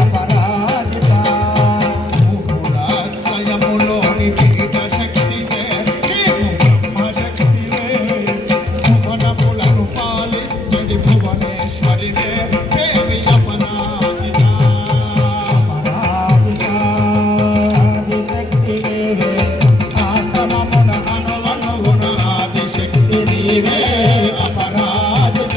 అపరాజిత భూపురాలయములోని పీఠ శక్తివే నీవు బ్రహ్మశక్తివే భువనములను పాలించడి భువనేశ్వరివే దేవి అపరాజిత ఆదిశక్తివే ఆశ్రమమున అనువనువున ఆదిశక్తి నీవే అపరాజిత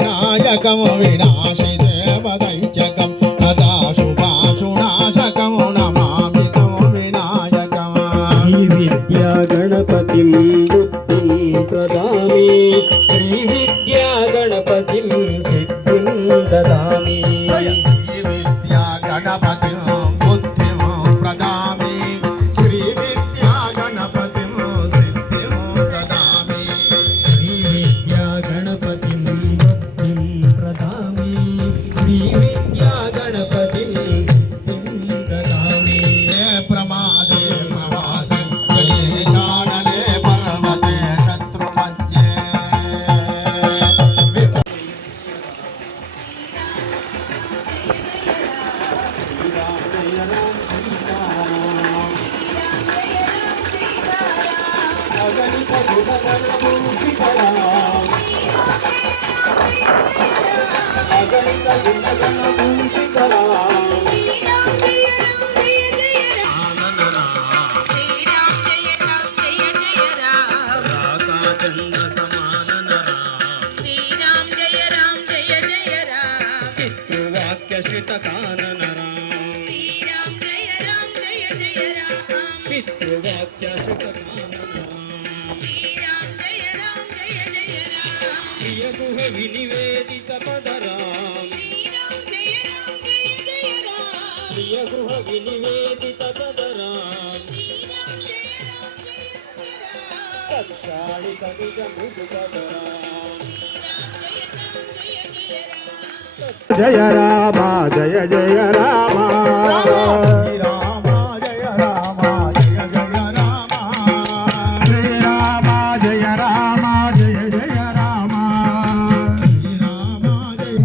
నాయకం వినాశి దేవదైత్యకం తదా శుభాశునాశకం నమామితం వినాయకం శ్రీ విద్యా గణపతిం బుద్ధిం ప్రదామి శ్రీ విద్యా గణపతిం సిద్ధిం దదామి శ్రీ విద్యా గణపతిం బుద్ధిం ప్రదామి శ్రీ విద్యా గణపతిం సిద్ధిం దదామి శ్రీ విద్యా గణపతిం బుద్ధిం ప్రదామి శ్రీ విద్యా గణపతిం సిద్ధిం దదామి ప్రమాదే ప్రవాసి చాడలే పర్వతే శత్రు మధ్యే పితృవాక్యశ్రితకానన రామ పితృవాక్యశ్రితకానన ప్రియగుహ వినివేదిత పదరామ ప్రియగుహ వినివేదిత పదరామ కక్షాళి కవిజ మృదు పదరామ జయ రామ జయ జయ రామ శ్రీరామ జయ రామ జయ జయ రామ శ్రీరామ జయ రామ జయ జయ రామ శ్రీరామ జయ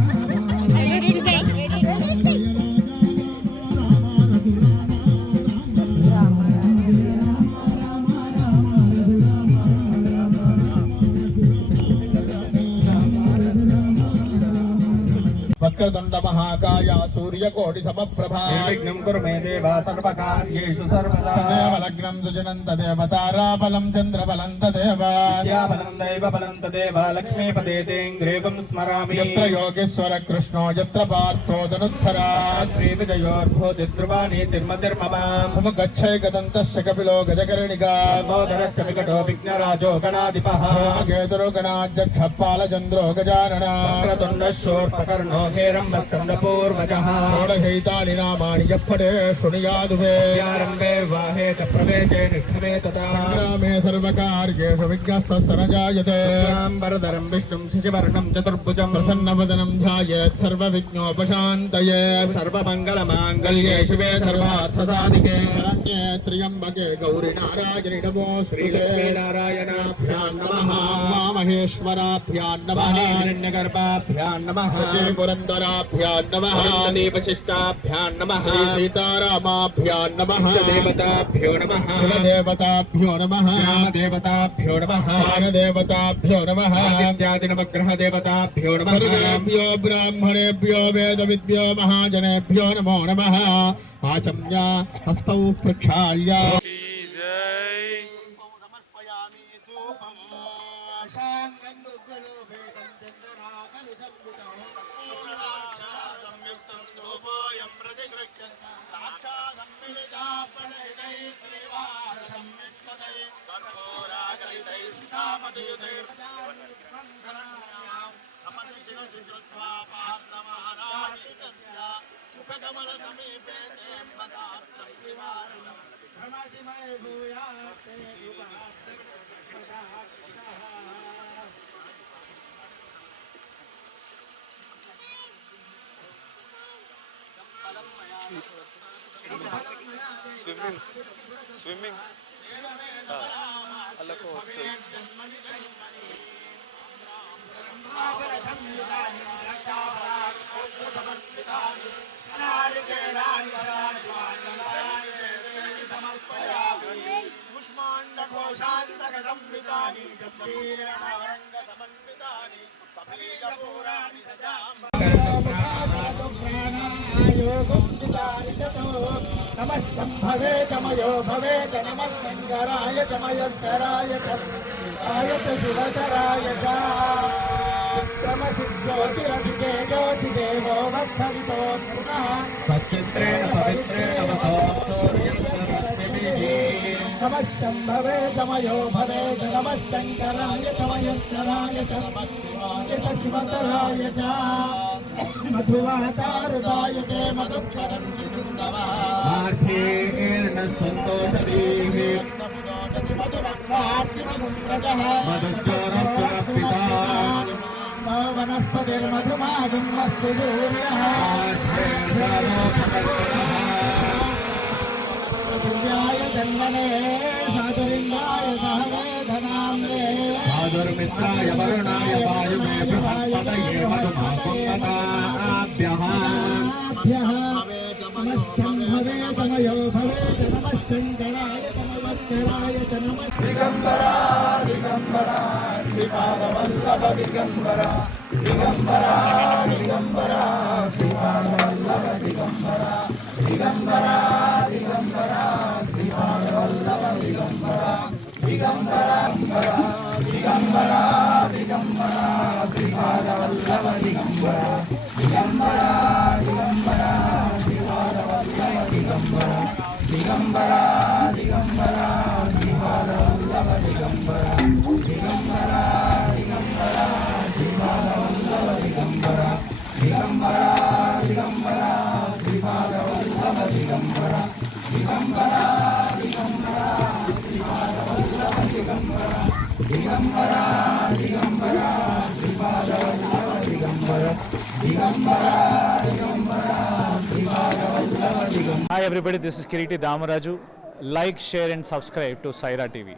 వక్రతుండ మహాకాయ సూర్యకోటి సమప్రభా నిర్విఘ్నం కురు మే దేవ సర్వకార్యేషు సర్వదా తదేవ లగ్నం సుజనం తదేవ తారాబలం చంద్రబలం తదేవ విద్యాబలం దైవబలం తదేవ లక్ష్మీపదే తేంగ్రేవం స్మరామి యత్ర యోగేశ్వర కృష్ణో యత్ర పార్థో ధనుద్ధరా శ్రీవిజయోర్భూతి ధ్రువాణి తిర్మతిర్మమ సముగచ్చై గదంతశ్చ కపిలో గజకర్ణికా మోదరస్య వికటో విఘ్నరాజో గణాధిపః కేతురు గణాధ్యక్ష పాలచంద్రో గజానన వక్రతుండశూర్పకర్ణో హేరంబస్కందపూర్వజః షోడశైతాని నామాని యప్పడే శృణుయాదువే ఆరంభే వాహేత ప్రవేశే నిక్షమే తథా సంగ్రామే సర్వకార్యేషు విఘ్నస్తస్తనజాయతే వరదరం విష్ణుం శశివర్ణం చతుర్భుజం ప్రసన్నవదనం ధ్యాయేత్ సర్వవిఘ్నోపశాంతయే సర్వమంగళమాంగళ్యే శివే సర్వార్థసాధికే శరణ్యే త్ర్యంబకే గౌరి నారాయణి నమో శ్రీలక్ష్మీనారాయణాభ్యాం నమః మహేశ్వరాభ్యాం నమః హిరణ్యగర్భాభ్యాం నమః పురందరాభ్యాం నమః దీపశిష్టాభ్యాం నమః సీతారామాభ్యాం నమః దేవతాభ్యో నమః కులదేవతాభ్యో నమః రామదేవతాభ్యో నమః స్థానదేవతాభ్యో నమః ఆదిత్యాదినవగ్రహ దేవతాభ్యో నమః సర్వేభ్యో బ్రాహ్మణేభ్యో వేదవిద్భ్యో మహాజనేభ్యో నమో నమః ఆచమ్య హస్తౌ ప్రక్షాళ్య స్విమ్మింగ్ వాళ్ళకు వస్తుంది. नमः शंभवे तमयो भवे नमः शंकराय तमयस्कराय तमय शिवतराय क्रमसिद्ध्योतिरधिके ज्योतिदेवो वत्सवितो सच्चित्रेण पवित्रेण नमः शंभवे तमयो भवे नमः शंकराय तमयस्कराय तमय शिवतराय मधुवातारुदाय ते मधुक्षरं आर्थेन सन्तोषदीः वनस्पतिर्मधुमागं मस्तु सूर्याय जन्मने साधुरिन्द्राय सहवेधनाम्रे साधुर्मित्राय वरुणाय वायुमे बृहस्पतये मधुमाकुन्दताभ्यः नमश्चम्भवे तमयो भवेत नमः शङ्कराय तमवस्कराय च नमः Digambara Digambara Shripad Vallabh Digambara Digambara Digambara Shripad Vallabh Digambara Digambara Digambara Shripad Vallabh Digambara Digambara Digambara Digambara Shripad Vallabh Digambara Digambara Digambara Shripad Vallabh Digambara Digambara Digambara Shripad Vallabh Digambara Digambara Digambara Shripad Vallabh Digambara Digambara Digambara Shripad Vallabh Digambara Digambara Digambara Shripad Vallabh Digambara Digambara Digambara Shripad Vallabh Digambara Digambara Digambara Shripad Vallabh Digambara. Hi everybody, this is Kiriti Damaraju. Like, share and subscribe to Saira TV.